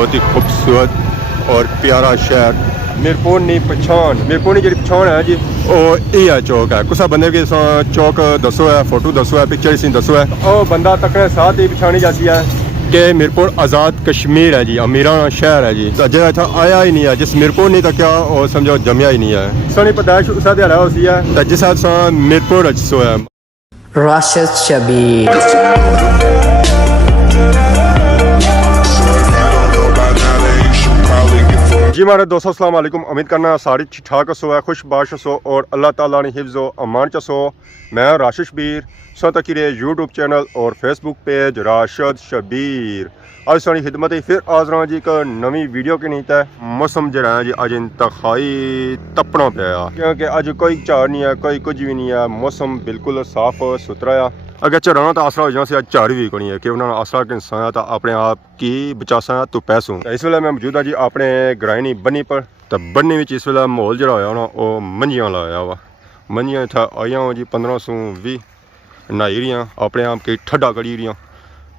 बहुत ही खूबसूरत और प्यारा शहर मीरपुर नी पछाण जी पछाण है जी ये है चौक है कुछ बंदे के चौक दसो है फोटो दसो है पिक्चर सी दसो है और बंदा तकने साथ ही पछाणी जाती है कि मीरपुर आज़ाद कश्मीर है जी अमीराना शहर है जी जो इतना आया ही नहीं है जिस मीरपुर नहीं तो क्या और समझो जमया ही नहीं है सोनी पैदाइश उस दिहाड़ा होती है जिस मीरपुर अच्छो है Rashid Shabir. जी हमारे दोस्तों अस्सलाम वालेकुम उम्मीद करना सारी ठीक ठाक सो है खुश बाश सो और अल्लाह ताला ने हिफ्ज़ो अमान चसो मैं राशिद शबीर सो तक यूट्यूब चैनल और फेसबुक पेज राशिद शबीर आज सारी खिदमत फिर हाज़र हाँ जी एक नवी वीडियो के नीत है मौसम जो है जी अज इंतहाई तपना पाया क्योंकि अज कोई झाड़ नहीं है कोई कुछ भी नहीं है मौसम बिल्कुल साफ सुथरा है अगर झड़ना तो आसरा हो जाना से झाड़ भी कोनी है कि उन्होंने आसरा के इंसान तो अपने आप की बचासा तो पैसों इस वे मैं मौजूद हाँ जी अपने ग्राइनी बन्नी पर तो बन्नी में इस वे माहौल जो होया ना वो मंजियां लाया वा मंजियां इतना आईया जी 1520 नहाई रही अपने आप की ठड्डा करी रही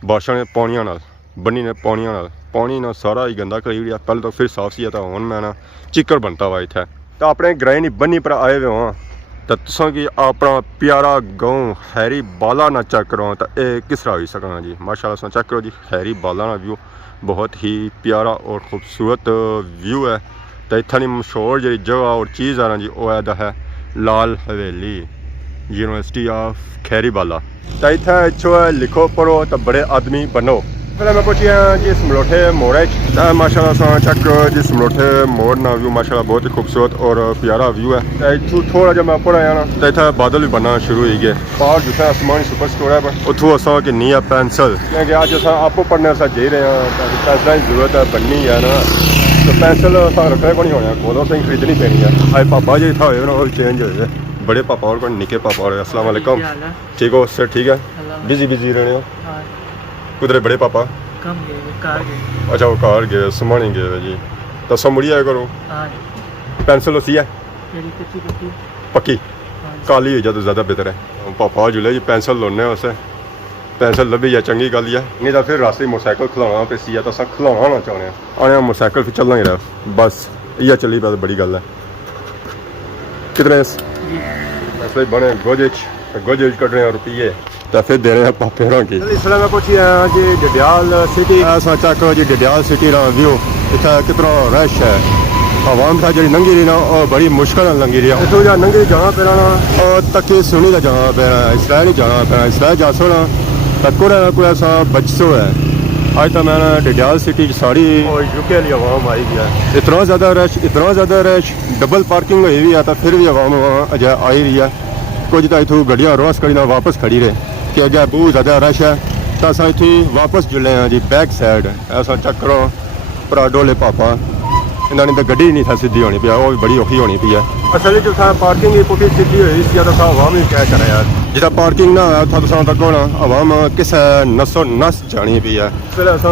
बारिशा ने पानिया नाल बन्नी ने पानिया नाल पानी ना सारा ही गंदा करी रहा पहले तो फिर साफ सी तो हुण मैं ना चिक्कड़ बनता वा इत्थे तो अपने ग्राइनी बन्नी पर आए हुए हाँ तो तुसा कि अपना प्यारा गाँव हैरी बाला ना चेक करो तो ये किस तरह हो सकना जी माशाल्लाह चेक करो जी हैरी बाला ना व्यू बहुत ही प्यारा और खूबसूरत व्यू है तो इतनी मशहूर जी जगह और चीज़ है जी वो है लाल हवेली यूनिवर्सिटी ऑफ खैरी बाला तो इतना अच्छो है लिखो पढ़ो तो बड़े आदमी बनो पहले मैं पूछिए जी समलोठे मोड़ है माशाल्लाह चेक जी समलोठे मोड़ ना व्यू माशाल्लाह बहुत ही खूबसूरत और प्यारा व्यू है इतू थोड़ा जब मैं ऊपर आया ना तो इतना बादल भी बनना शुरू हो गए बाहर जितना आसमान सुपर स्टोर है उतों असा कि नहीं है पेंसिल क्योंकि अज अस आपो पढ़ने अस जी रहे हैं पेंसिल की जरूरत है बननी है ना तो पेंसिल रखने को नहीं होना कोलों से खरीदनी पैनी है अज पापा जी था हो चेंज हो बड़े पापा और निके पापा और अस्सलाम वालेकुम ठीक हो सर ठीक है बिजी रहने हो कुदरे बड़े पापा कम गए कार गए अच्छा वो कार गए समाने गए जी तो सब मुड़ी आया करो पेंसिल उसी है पक्की काली हो जाए तो ज़्यादा बेहतर है पापा जुले जी पेंसिल लाने उसे पेंसिल लभी है चंगी गल है नहीं तो फिर रास्ते मोटरसाइकिल खिलाना पेसी है तो अस खिलाना ना चाहते हैं आने मोटरसाइकिल फिर चलना ही रहा बस इया चली पाया बड़ी गल है कितने पैसे बने गोजे कटने रुपये तो फिर दे रहे हैं पापे हों की इसलिए मैं पूछी जी डडियाल सिटी चेक करो जी डडियाल सिटी का व्यू इतना कितना रश है आवाम था जी नंगी रही ना और बड़ी मुश्किल लंगी रही है इतों नंगी जाना पैना और तक सुनी का जाना पैना इसलिए नहीं जाना पैना इसलिए जा सो ना तो कोई ऐसा बचसो है आज तो मैंने डडियाल सिटी सारी और यूके वाली आवाम आई गया इतना ज़्यादा रश डबल पार्किंग हुई हुई है तो फिर भी आवाम अजय आई रही है कुछ तो इतों गड्डियां रोस करी ना वापस खड़ी रहे कि अगर बहुत ज़्यादा रश है तो अस इतनी वापस जुले हैं जी बैक साइड ऐसा चक्करों भरा डोले पापा इन्होंने तो गड्डी नहीं था सीधी होनी पी वो भी बड़ी औखी होनी पी है असल जो पार्किंग ही पुठी सीधी हुई सी तो आवाम ही क्या करें यार जिदा पार्किंग ना है उतना तक होना आवाम किस नसो नस जानी पी है इसलिए अस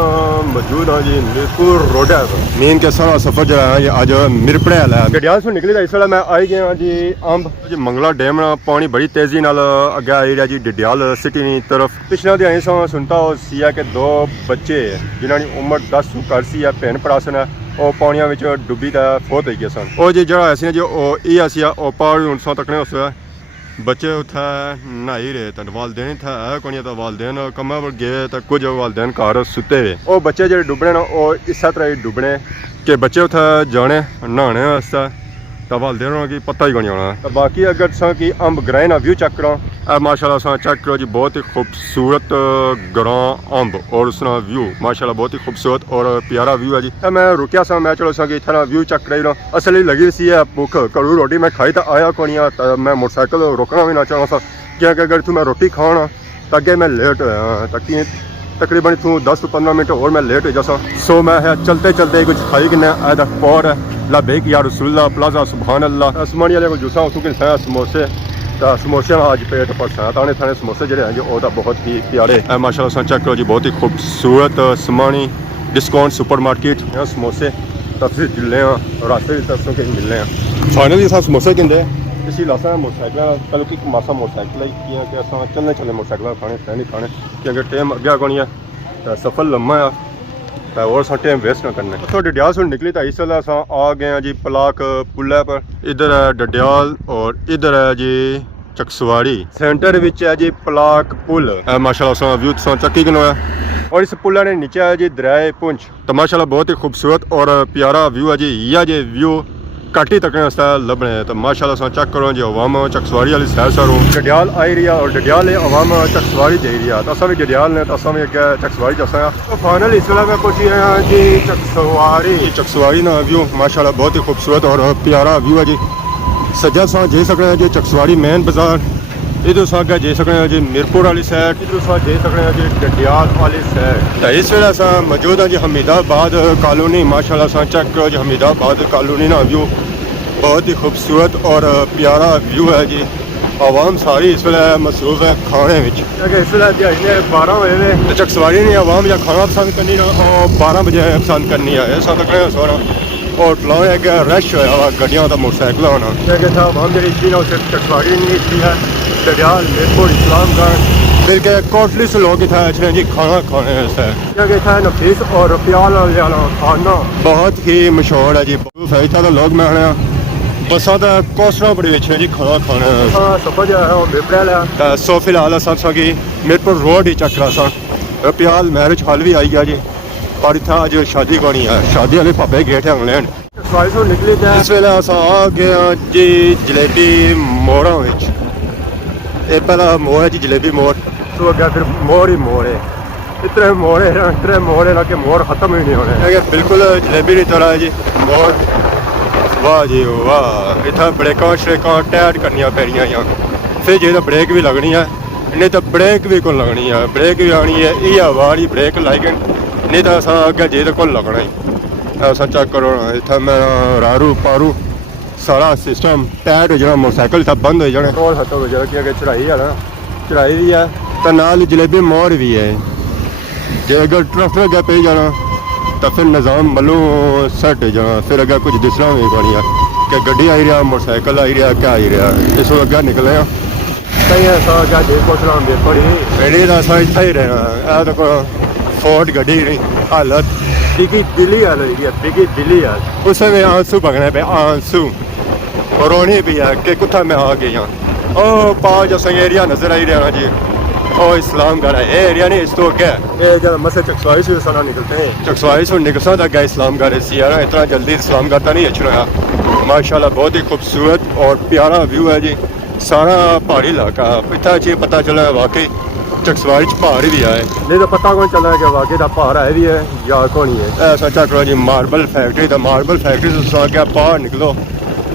मौजूद हाँ जी मीरपुर रोड मेन के सारा सफर जो है अज मिरपड़े है गडियाल से निकली था इस वे मैं आई गया जी अंब जी मंगला डैम पानी बड़ी तेजी नाल अगे आई रहा जी डडियाल सिटी की तरफ पिछले दिन सुनता सी है कि 2 बच्चे जिन्होंने उम्र 10 तो कर सी है भैन भरा सन वो पानिया में डुबी तो फौत हो गए सन वो जी जो ऐसी जी वो पहाड़ हूँ सौ तकने उस बच्चे उत्थे नहाई रहे तो वालदेन इतना है कोई तो वालदेन कम्मा पर गए तो कुछ वालदेन घर सुते हुए वो बच्चे जो डुबने ना वो इस तरह ही डुबने कि बच्चे उत्थे जाने नहाने वास्ते तो वालदेन की पता ही कोई होना तो बाकी अगर तुसा कि अंब ग्रां ना व्यू चेक करो माशाल्लाह चेक करो जी बहुत ही खूबसूरत ग्रां अंब और उसका व्यू माशाल्लाह बहुत ही खूबसूरत और प्यारा व्यू है जी मैं रुकिया सा मैं चलो कि इतना व्यू चेक कराई रहा असल ही लगी सी है भुख घरू रोटी मैं खाई तो आया को नहीं मैं मोटरसाइकिल रोकना भी ना चाहना सा क्योंकि अगर तू मैं रोटी खाना तो अगे मैं लेट होया तकरीबन तू 10 to 15 मिनट और मैं लेट हो जासा सो मैं चलते चलते कुछ खाई कि आदा पौर लाबेक या रसूलुल्लाह प्लाजा सुभान अल्लाह आसमानी वाले को जूसा उसको कि समोसे तो समोसे अज पेट पर ताने थाने समोसे जो हैं जी वो बहुत ही प्यारे माशाल्लाह चेक करो जी बहुत ही खूबसूरत समानी डिस्काउंट सुपर मार्केट समोसे तफसी जिले रास्ते तरसों के मिलने हैं फाइनली समोसे कहते इसी लासा मोटरसाइकिल कल की मासा मोटरसाइकिल कि चलने चले मोटरसाइकिल खाने नहीं खाने कि अगर टाइम अगे को नहीं है तो सफर लम्मा है तो और सा टाइम वेस्ट ना करना। तो डडियाल से निकली तो इस वेले आ गए हैं जी पलाक पुल पर। इधर है डडियाल और इधर है जी चकसवाड़ी। सेंटर विच है जी पलाक पुल। माशाल्लाह व्यू चक्की कनो है और इस पुल ने नीचे है जी दरिया पुंछ। तो माशाल्लाह बहुत ही खूबसूरत और प्यारा व्यू है जी। यह जी व्यू घट ही तकने लभने। तो माशाल्लाह चेक करो जी अवाम चकसवाड़ी वाली सैर सरो डडियाल आई रही है और डडियाल अवाम चकसवाड़ी जा रही है। तो असा भी डडियाल ने तो असा भी अगे चकसवाड़ी जसा। तो फाइनल इस वेले मैं पहुंची हैं जी चकसवाड़ी। चकसवाड़ी ना व्यू माशाल्लाह बहुत ही खूबसूरत और प्यारा व्यू है जी। सज्जा सा जे सकते हैं जी चकसवाड़ी मेन बाजार। इधर सा अगर जे सकते हैं जी मीरपुर वाली साइड। इधर सा जे सकते हैं जी डडियाल वाली साइड। तो इस वेले अस मौजूद है जी हमीदाबाद कॉलोनी। माशाल्लाह सा चेक करो जी हमीदाबाद कॉलोनी ना व्यू बहुत ही खूबसूरत और प्यारा व्यू है जी। आवाम सारी इस वेले मसरूफ है खाने में। इस वेले दिहाड़ी 12 बजे तो चकसवाड़ी ने आवाम या खाना पसंद करनी ना 12 बजे पसंद करनी है। ऐसा तक सोना और टलाने अगर रश होया गड्डियां तो मोटरसाइकिल होना आवाम जी सिर्फ चकसवाड़ी नहीं इतनी है डडियाल मीरपुर इस्लामगढ़ फिर के कोटली से लोग इतना अच्छे जी खाना खाने इतना नफीस और प्याल वाला खाना बहुत ही मशहूर है जी। इतना तो लोग मैं बसा तो कोसरा बड़ी अच्छे जी खाना खाने सफर जो है मीरपुर सो फिलहाल असा कि मीरपुर रोड ही चक्रा सा प्याल मैरिज हॉल भी आई गया जी। पर इतना अज शादी कोनी है शादी वाले पापे गेट है इंग्लैंड निकली। इस वेले अस आ गए जी जलेबी मोड़ा। ये पहला मोड़ है जी जलेबी मोड़। तो अगर फिर मोड़ ही मोड़ है इतने मोड़ है ना कि मोड़ खत्म ही नहीं होने। बिल्कुल जलेबी की तरह है जी मोड़। वाह जी वाह। इतना ब्रेक श्रेकां टाइट करनिया पैनियां फिर जो ब्रेक भी लगनी है नहीं तो ब्रेक भी को लगनी है। ब्रेक भी आनी है ये आवाज ही ब्रेक लाइक नहीं तो असा अगर जे को लगना ही ऐसा चेक करो। इतना मैं रारू पारू सारा सिस्टम टाइट हो जाना मोटरसाइकिल सब बंद हो जाने रोड खत्म हो जाए क्योंकि चढ़ाई है ना चढ़ाई भी है तो नाल जलेबी मोड़ भी है। जे अगर ट्रैफिक अगर पे जाना तो फिर निज़ाम मलू सेट हो जाना। फिर अगर कुछ दूसरा नहीं पानी है कि गड्डी आई रहा मोटरसाइकिल आई रहा क्या आई रहा इस अगर निकले कहीं ऐसा क्या जे पहुँचना बेपड़ी मेरी तो असा इतना ही रहना तो फोर्ड गड्डी नहीं हालत बिगी दिल्ली बिगी दिल्ली है। उस में आंसू भगने पे आंसू और रोनी भी है कि कुत्ता मैं आ गई हूँ। ओ पाँच जैसा एरिया नजर आई रहा जी। ओ इस्लामगढ़ है ये एरिया नहीं इस तो क्या ये जब मसे चकसवाड़ी से सारा निकलते हैं चकसवाड़ी से निकलता था क्या इस्लामगढ़ ऐसी है ना इतना जल्दी इस्लामगढ़ तो नहीं अच्छा रहा। माशाल्लाह बहुत ही खूबसूरत और प्यारा व्यू है जी। सारा पहाड़ी इलाका इतना अच्छी पता चला है वाकई चकसवाड़ी पहाड़ भी है नहीं तो पता कौन चला कि वाकई का पहाड़ है भी है या कौन है। ऐसा चेक करो जी मार्बल फैक्ट्री तो मार्बल फैक्ट्री से क्या बाहर निकलो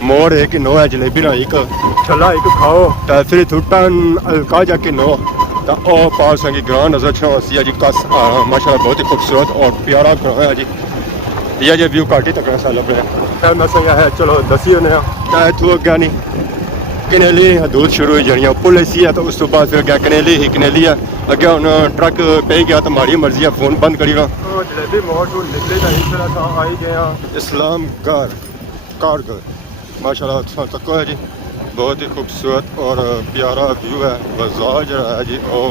मोड़ एक नो है जलेबी ना एक छला एक खाओ तो फिर थुटन हल्का जाके नो तो ओ पास की ग्रां नजर छी जी कस माशाल्लाह बहुत ही खूबसूरत और प्यारा ग्रां है जी। यह जो व्यू घाटी तक ऐसा लग रहा है मैं है चलो दसी होने इतों अग्गे नहीं कनेली हदूद शुरू हो जानी पुल ऐसी है तो उस तो बाद फिर अगर कनेली ही कनेली है अगे हम ट्रक पे गया तो माड़ी मर्जी है फोन बंद करेगा। जलेबी मोड़ आई गया इस्लामगढ़ कारगर माशाल्लाह तक है जी। बहुत ही खूबसूरत और प्यारा व्यू है। बाजार जो है जी वो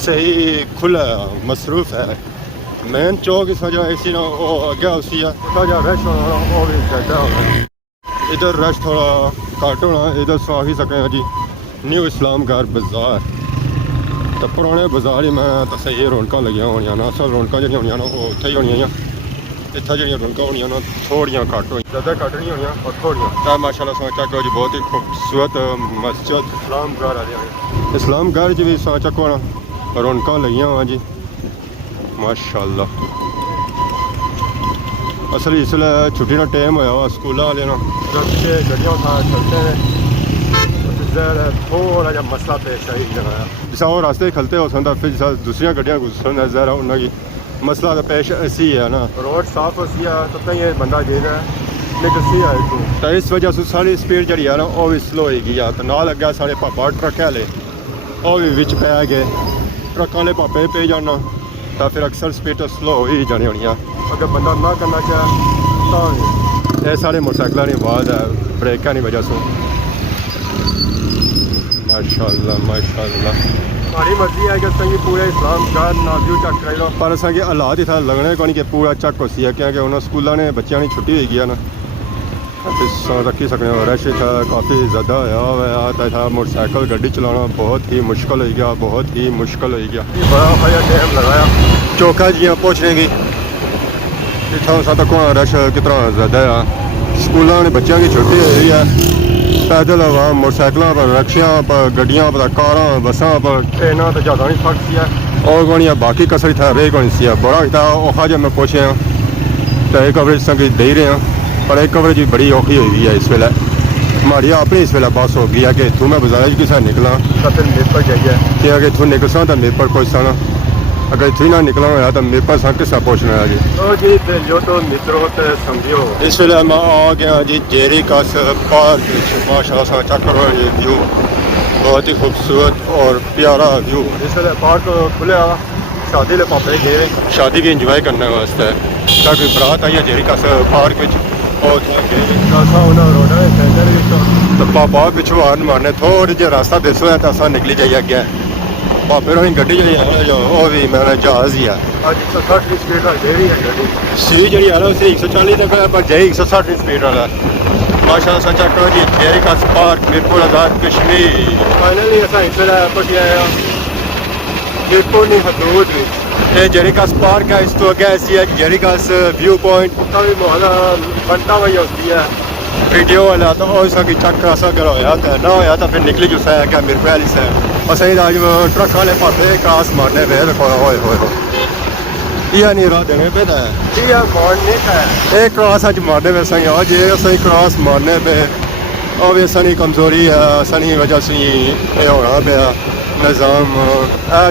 सही खुला है मसरूफ है। मेन चौक इस वजह ऐसी ना वो अगे उसी है रश होना भी ज़्यादा होना। इधर रश थोड़ा घट होना इधर सो आ ही सकें जी न्यू इस्लामगढ़ बाजार। तो पुराने बाजार ही मैं तो सही रौनक लगिया होनी ना असल रौनक जी होनी ना वो उत्थे ही होनी इतना जी रौनक होनी ना थोड़ियाँ घट हो ज़्यादा घट नहीं होनी और थोड़ियाँ। तो माशाल्लाह सोचा करो जी बहुत ही खूबसूरत मस्जिद इस्लामगढ़ आ इस्लामगढ़ भी सोचा को रौनक लगिया हुआ जी माशाल्लाह। असल इसलिए छुट्टी का टाइम होया हुआ स्कूल वाले ना बच्चे गड्डियों चलते हैं थोड़ा जहा मसला पेश आई जगह जिसा वो रास्ते खलते हो सकता फिर जिसा दूसरी गड्डियाँ गुजरन नजर उनकी मसला तो पेश ऐसी है ना रोड साफ होती है तो कहीं बंदा जे रहा है दसी है तो इस वजह से सारी स्पीड जी है ना वो भी स्लो होगी तो नाल अगे साढ़े पापा ट्रक वाले वो भी बिच पै गए ट्रक वाले पापे पे जाना तो फिर अक्सर स्पीड तो स्लो हो ही जानी होनी अगर बंदा ना करना चाहे तो ये सारे मोटरसाइकिलों की आवाज़ है ब्रेकों की वजह से माशाल्लाह माशाल्लाह। हमारी मर्जी है कि संगी पूरे इस्लाम का नाज़ियो चक कर लो पर संगी हालात इतना लगने को नहीं कि पूरा चक हो सी है क्योंकि उन्होंने स्कूलों ने बच्चों की छुट्टी हो गई ना रखी सकने रश इतना काफ़ी ज़्यादा होया तो इतना मोटरसाइकिल गड्डी चलाना बहुत ही मुश्किल हो गया बहुत ही मुश्किल हो गया बड़ा भाई टाइम लगाया चौका जी पहुँचने की इतना सा तक रश कितना ज़्यादा है स्कूलों ने बच्चों की छुट्टी हो रही है पैदल आवाम मोटरसाइकिलों पर रक्शियाँ पर गड्डियाँ पर कारां बसां पर ट्रेनों तो ज़्यादा नहीं फर्क सी और कोई बाकी कसर था रही कोई सी बड़ा इतना औखा जब मैं पहुँचे तो एक कवरेज संगी दे रहे हैं पर एक कवरेज भी बड़ी औखी हुई है इस वेले हमारी अपनी इस वेले बस हो गई है कि इतों मैं बाजार किसा निकला तो फिर मेरे पर जाइए कि इतों निकल सा तो मेरे पर कोई सा अगर इतनी ना निकला होया तो मेरे पास किसा पहुँचना है जी जो तो मित्रों तो समझियो इस वेले मैं आ गया जी जेरी कस पार्क माशाल्लाह चेक करो ये व्यू बहुत ही खूबसूरत और प्यारा व्यू इस वेले पार्क खुले शादी ले पापे गए शादी की इंजॉय करने वास्ते ताकि बरात आई है जेरी कस पार्क तो पापा पिछू हार मारने थोड़ी जी रास्ता दसो है तो अस निकली जाइए अगे पापे रोही गड्डी जी वो भी मेरा जहाज ही है सी जी आ रहा उसे 140 तक पर जाए 160 स्पीड वाला माशाल्लाह सा चेक करो जी जेरी कस पार्क मीरपुर आज़ाद कश्मीर फाइनली अस इस पहुंचे मीरपुर नहीं हदूद ये जेरी कस पार्क है इस तो अगे ऐसी है जेरी कस व्यू पॉइंट उसका भी माहौल बनता वही होती है वीडियो वाला तो उसका चक असा अगर होया तो ना होया तो फिर निकली जो है क्या मीरपुर वाली से और सही आज ट्रक वाले पासे क्रॉस मारने पे होए होए यह नहीं राह देने पे है मारने का एक क्रॉस अज मारने पे सही आज ये सही क्रॉस मारने पे और ये सनी कमजोरी है सनी वजह से ये होना पे निज़ाम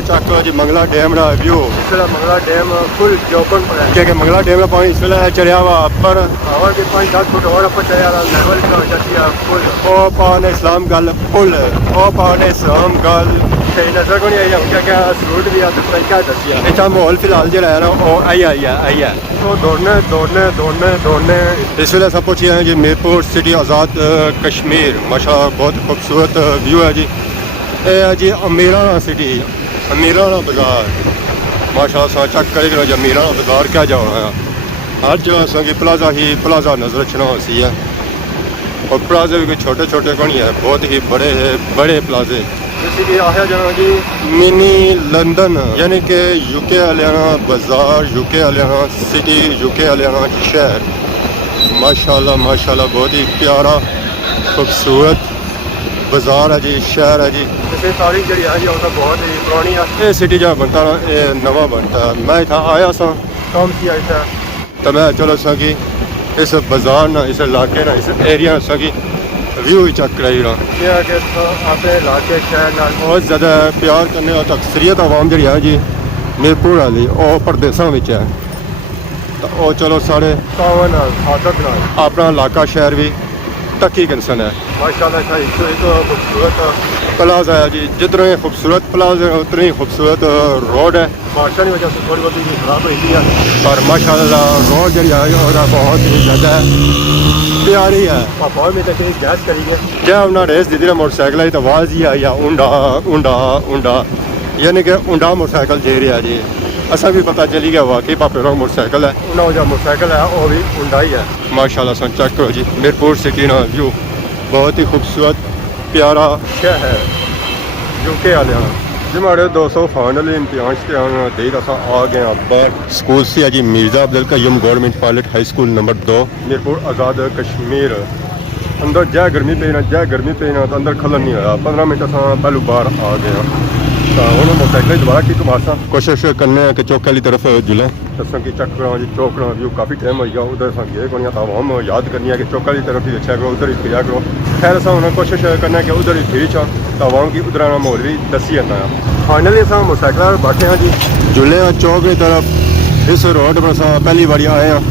चक जी मंगला डैम का व्यू इस वे मंगला डैम फुल ओपन पर है क्योंकि मंगला डैम का पानी इस वे चढ़िया वा पर हवा के 5-10 फुट और ऊपर चढ़िया लेवल का जाती है फुल ओ पाने इस्लाम गल फुल ओ पाने इस्लाम गल सही नजर को नहीं आई क्या क्या रूट भी आता तरीका दसिया इतना माहौल फिलहाल जो है ना वो आई है तो दौड़ने इस वे सब पहुँचे हैं जी मीरपुर सिटी आज़ाद कश्मीर माशाल्लाह बहुत खूबसूरत व्यू है जी जी अमीराना सिटी अमीराना बाजार माशाल्लाह चेक करेगा जी अमीराना बाजार क्या जाना है हर जगह संगी प्लाजा ही प्लाजा नजर रखना सी है और प्लाजे भी कोई छोटे छोटे को नहीं है बहुत ही बड़े प्लाजे जैसे आया जाना जी मिनी लंदन यानी कि यूके हरियाणा बाजार UK Haryana city UK Haryana शहर माशाल्लाह बहुत ही प्यारा खूबसूरत बाजार है जी शहर है जी इसे सारी जी है जी तो बहुत ही पुरानी है ये सिटी जहाँ बनता ना ये नवा बनता है मैं इतना आया सा काम किया इतना तो मैं चलो सकी इस बाजार ना इस इलाके ना इस एरिया सकी व्यू ही चेक कराई रहा अपने इलाके शहर ना बहुत ज़्यादा प्यार करने और अक्सरियत आवाम जी है जी मीरपुर वाली और प्रदेशों में है तो चलो साढ़े कावन आदत अपना इलाका शहर भी टकी कंसन है माशाल्लाह खूबसूरत प्लाजा है जी जितने खूबसूरत प्लाजा है उतनी खूबसूरत रोड है बारिश की वजह से थोड़ी बहुत खराब हुई है पर माशाल्लाह रोड जी है बहुत ही ज़्यादा प्यारी है पापा में तो गैस करिए क्या उन्हें रेस दी थी मोटरसाइकिल आई तो आवाज़ ही आई ऊंडा यानी कि ऊंडा मोटरसाइकिल दे रहा जी असा भी पता चली गया वाकई पापे का मोटरसाइकिल है उन्होंने जो मोटरसाइकिल है वो भी ऊंडा ही है माशाल्लाह सन चेक करो जी मीरपुर सिटी ना व्यू बहुत ही खूबसूरत प्यारा शहर यूके हरियाणा जी हमारे 200 फाइनल इम्तिहान दे असा आ गए बाहर स्कूल से है जी Mirza Abdul Qayyum government pilot high school number 2 Mirpur Azad Kashmir अंदर जै गर्मी पेना तो अंदर खलन नहीं होया 15 मिनट असा पहलू बाहर आ गए उन्होंने मोटरसाइकिल दोबारा की घुमासा कोशिश करने कि चौक वाली तरफ जुले दसा कि चक्कर जी चौकना व्यू काफ़ी टाइम हो गया उधर अस गए को तो हम याद करनी है कि चौक वाली तरफ ही अच्छा करो उधर ही फिर करो खैर अस उन्हें कोशिश करना कि उधर ही फिर चा तो आवाम की उधर का माहौल भी दसी जाता है फाइनली अस मोटरसाइकिल बैठे हैं जी जुले चौक की तरफ इस रोड पर अस पहली बारी आए हैं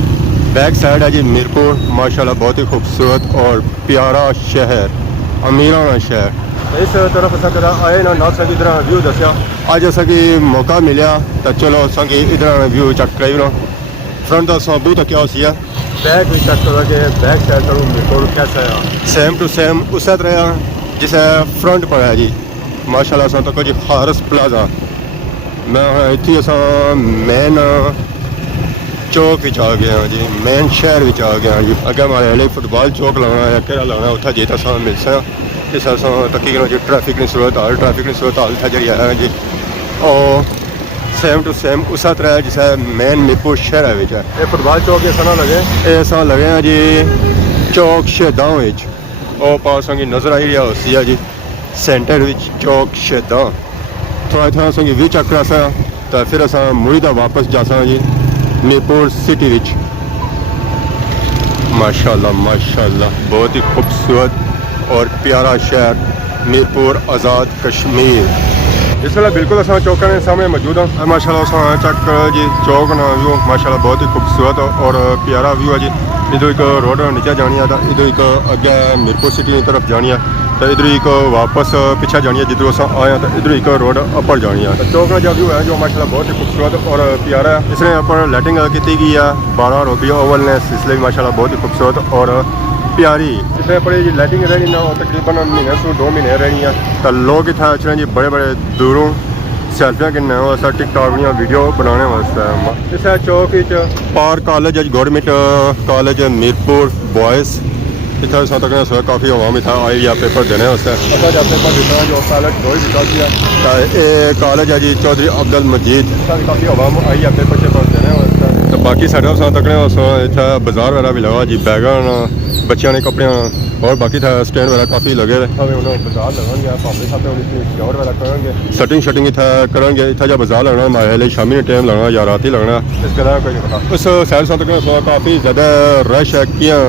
बैक साइड है जी मीरपुर माशाल्लाह बहुत ही खूबसूरत और प्यारा शहर अमीराना शहर इस तरफ अस आए ना संगी इधर व्यू दसिया अज असेंगी मौका मिले तो चलो संगी इधर व्यू चेक कराई फ्रंट का सबूत क्या उसी है बैक भी चेक करो कि बैक साइड मीरपुर कैसा है सेम टू सेम उस तरह जिसे फ्रंट पर है जी माशाल्लाह असां तक जी हारस प्लाजा मैं इत्थे असां मेन चौक विच आ गए हैं जी मेन शहर विच आ गए हैं जी अगे हमारे हले फुटबॉल चौक लाना है केड़ा लाना उत्थे जे तो असां मिल सा इस असां तकरीबन जी ट्रैफिक की सूरत हाल था जी है जी और सेम टू सेम उस तरह जिस मेन मीरपुर शहर है ये फुटबॉल चौक ये सना लगे ये असां लगे हैं जी चौक शहीदां विच और पास की नज़र आई रहा उसी है जी सेंटर विच चौक शहीदां थोड़ा इतना असें वी चक्कर सा तो फिर असां मुड़ी दा वापस जासा जी मीरपुर सिटी विच माशाल्लाह बहुत ही खूबसूरत और प्यारा शहर मीरपुर आज़ाद कश्मीर इस वेले बिल्कुल असां चौका के सामने मौजूद हाँ माशाल्लाह असां चेक जी चौक ना व्यू माशाल्लाह बहुत ही खूबसूरत और प्यारा व्यू है जी इधर एक रोड नीचे जानी है तो इधर एक अगे मीरपुर सिटी की तरफ जानी है तो इधर एक वापस पीछे जानी है जिधर असां आए तो इधर एक रोड अपर जानी है तो चौक का जो व्यू है जो माशाल्लाह बहुत ही खूबसूरत और प्यारा है इसने ऊपर लाइटिंग की गई है 12 रुपये ओवल ने इसलिए माशाल्लाह बहुत ही खूबसूरत और प्यारी इसमें बड़ी लाइटिंग रहनी ना और तकरीबन महीने से 2 महीने रहनी है तो लोग इतना अच्छे जी बड़े बड़े दूरों सेल्फियां किन्ने वास्ते टिकटॉक दियां वीडियो बनाने वास्ते इस चौक पार college government college Mirpur boys इतना असां तक काफ़ी आवाम इतना आई है पेपर देने वास्ते असा जब पेपर दिता जो कॉलेज दो ही दिता तो ये कॉलेज है जी चौधरी अब्दुल मजीद काफ़ी आवाम आई है पेपर शेपर देने वास्ते तो बाकी साढ़े असां तकने इतना बाजार वगैरह भी लगा जी बैगन बच्चों ने कपड़े और बाकी था स्टैंड वगैरह काफ़ी लगे हमें उन्होंने बाजार लगेंगे पापे साथ स्टोर वगैरह करेंगे सेटिंग शटिंग इतना करेंगे इतना जब बाजार लगना हमारे शामी टाइम लगना या रात ही लगना इसके अलावा कोई नहीं पता उस साइड साथ काफ़ी ज़्यादा रश है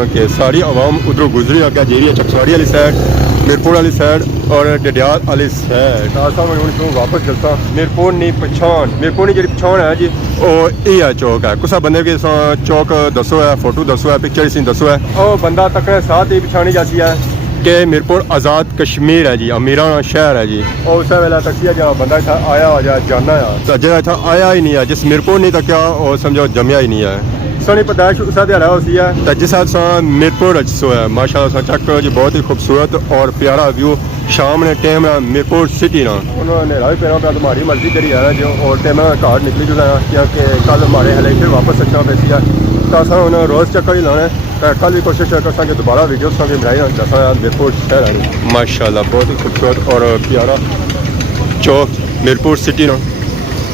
कि सारी आवाम उधरों गुजरी अगर जेरी चकसाड़ी वाली साइड मीरपुर वाली साइड और डडियाल वाली साइड मैं वापस चलता मीरपुर नहीं पछाण मीरपुर नहीं जी पछाण है जी और ये चौक है कुछ बंदे के चौक दसो है फोटो दसो है पिक्चर सीन दसो है और बंदा तक साथ ही पछाणी जाती है कि मीरपुर आज़ाद कश्मीर है जी अमीराना शहर है जी और उस वेला तक जो बंदा इतना आया हो जाए जाना है तो जो इतना आया ही नहीं है जिस मीरपुर नहीं तक और समझो जमया ही नहीं है सोनी पैदाइश उस दिहाड़ा होती है तो जिस मीरपुर सो है माशाल्लाह चेक करो जी बहुत ही खूबसूरत और प्यारा व्यू शाम ने टाइम मीरपुर सिटी ना उन्होंने भी पैरों पर तुम्हारी मर्जी करी है जो और टाइम घर निकली चुका है क्योंकि कल हमारे हले फिर वापस अच्छा पैसी है तो असा उन्हें रोज़ चक्कर ही लाने कल भी कोशिश कर दोबारा वीडियो संगे बनाई जैसा मीरपुर शहर है माशाल्लाह बहुत ही खूबसूरत और प्यारा चौक मीरपुर सिटी ना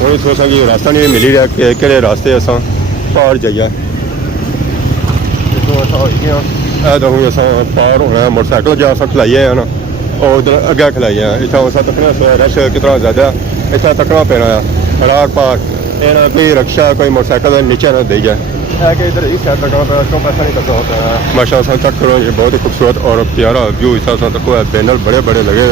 हूँ सोचा कि रास्ता नहीं मिली रहा कि केड़े रास्ते असा पार जाइए तो हूँ अस पार होना मोटरसाइकिल जो अस खलाइए है ना और उधर अगे खलाइए इतना अस तकना रश कितना ज़्यादा इतना तकना पैना है रार पार ये ना कोई रक्षा कोई मोटरसाइकिल नीचे ना दे जाए है कि इधर ही साइड तक क्यों पैसा नहीं करता होता है माशाल्लाह चेक करो ये बहुत ही खूबसूरत और प्यारा व्यू इस तक है बैनर बड़े बड़े लगे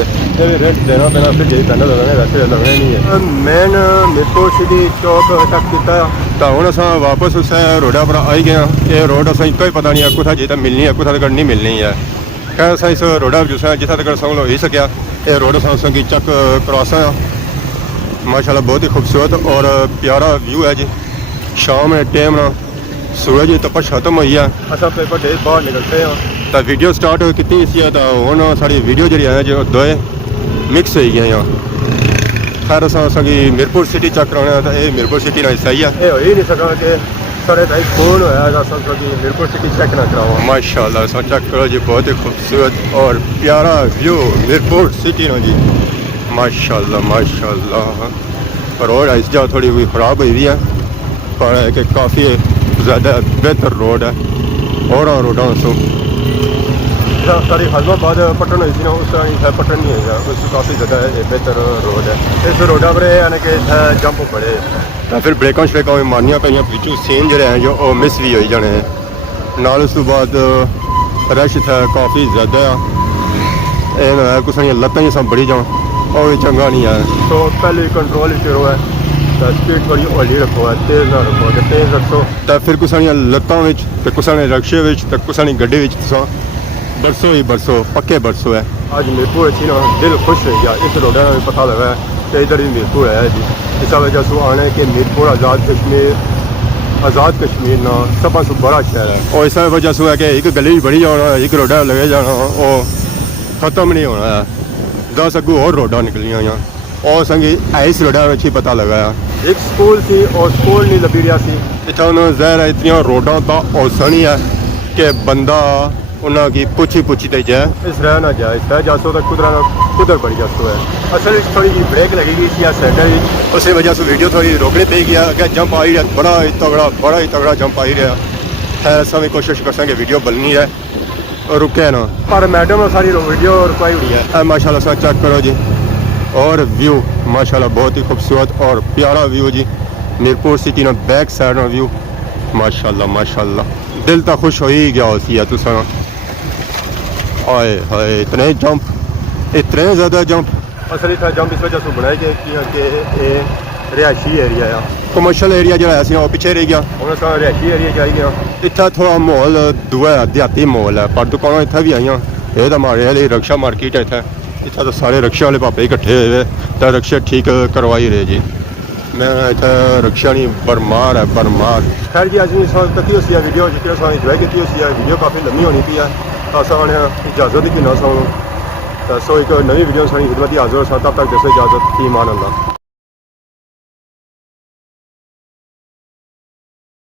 रेट देना पैना फिर यही बैनर लगने वैसे लगने नहीं है मेन मीरपुर सिटी चौक तक किया तो हूँ अस वापस उस रोडा पर आई गए ये रोड अस कोई पता नहीं है कुछ जितना मिलनी है कुछ तक नहीं मिलनी है खैर अस इस रोडा जितना तक समझ लो ही सकिया ये रोड अस चक क्रॉस है माशाल्लाह बहुत ही खूबसूरत और प्यारा व्यू है जी शाम टाइम ना सूरज तपश खत्म हुई है अस पेपर डे बाहर निकलते हैं तो वीडियो स्टार्ट की इसी तो हूँ सारी वीडियो जी है जो दोए मिक्स हो गई हैं खैर असी मीरपुर सिटी चेक कराने तो ये मीरपुर सिटी का हिस्सा ही है ये हो ही नहीं सका कि साढ़े ताई फोन होया मीरपुर सिटी चेक ना कराओ माशाल्लाह अस चेक करो जी बहुत ही खूबसूरत और प्यारा व्यू मीरपुर सिटी ना जी माशाल्लाह रोड इस जगह थोड़ी हुई ख़राब हुई है पर है कि काफ़ी ज़्यादा बेहतर रोड है और रोडा सो सारी हजमाबाद पटन हुई थी ना उस तरह पटन नहीं है उस काफ़ी ज़्यादा बेहतर रोड है इस रोडा पर यानी कि जंप बड़े तो फिर ब्रेकां श्रेकां भी मारनियां पेइयां पिछू सीन जो हैं जो मिस भी हो जाने हैं नाल उस तो बाद रश था काफ़ी ज़्यादा है कुछ लत्तां ही सब बड़ी जाओ और भी चंगा नहीं है तो पहले कंट्रोल शुरू है स्पीड थोड़ी हौली रखो है तेज़ ना रखो तो तेज़ रखो तो फिर कुछ लत्तों तो कुछ रक्शे तो कुछ गड्ढे बरसो ही बरसो पक्के बरसो है अज मीरपुर ना दिल खुश हो गया इस रोडा का भी पता लगा है कि इधर ही मीरपुर है जी इस वजह से आने के मीरपुर आज़ाद कश्मीर ना सब से बड़ा शहर है और इस वजह से है कि एक गली भी बड़ी जाना एक रोडा लगे जाना और ख़त्म नहीं होना है 10 अगू और रोडा निकलियां हैं और संगी ऐस रोडा में ही पता लगा एक स्कूल थी और स्कूल नहीं लभी रहा सी इतना ज़हर इतनी रोडा का औसन ही है कि बंदा उन्होंने की पुछी ते जाए इस रह ना जाए इस रह जासो तो कुदर बड़ी जासो है असल थोड़ी जी ब्रेक लगी गई थी सेंटर उस वजह से वीडियो थोड़ी रोकने पे गया कि जंप आ ही रहा बड़ा ही तगड़ा जंप आ ही रहा है असा भी कोशिश कर सकें वीडियो बननी है और रुके ना पर मैडम सारी वीडियो रुकाई हुई है माशाल्लाह सा चेक करो जी और व्यू माशाल्लाह बहुत ही खूबसूरत और प्यारा व्यू जी मीरपुर सिटी ना बैक साइड ना व्यू माशाल्लाह दिल तो खुश हो ही गया उसी है तुसा हाय हाय इतने ज़्यादा जंप असल इतना जंप इस वजह से बनाई गई कि रिहायशी एरिया है कमर्शियल एरिया जो है वो पिछे रह गया उन्हें सारा रिहायशी एरिया चाहिए गया इतना थोड़ा माहौल दूआ देहाती माहौल है पर दुकान इतना भी आई ये तो हमारे वाली रक्षा मार्केट है इतना तो सारे रक्षा वाले पापे इकट्ठे हुए तो रक्षा ठीक करवाई रहे जी मैं इतना रक्षा नहीं बरमार है बरमार खैर जी अज कती उसी वीडियो जितनी अस इंजॉय की उसी वीडियो काफ़ी लम्बी होनी पी है अस इजाजत की ना सो एक नवी वीडियो सारी खिदमत हाजिर हो तब तक दसो इजाजत की मान अल्लाह।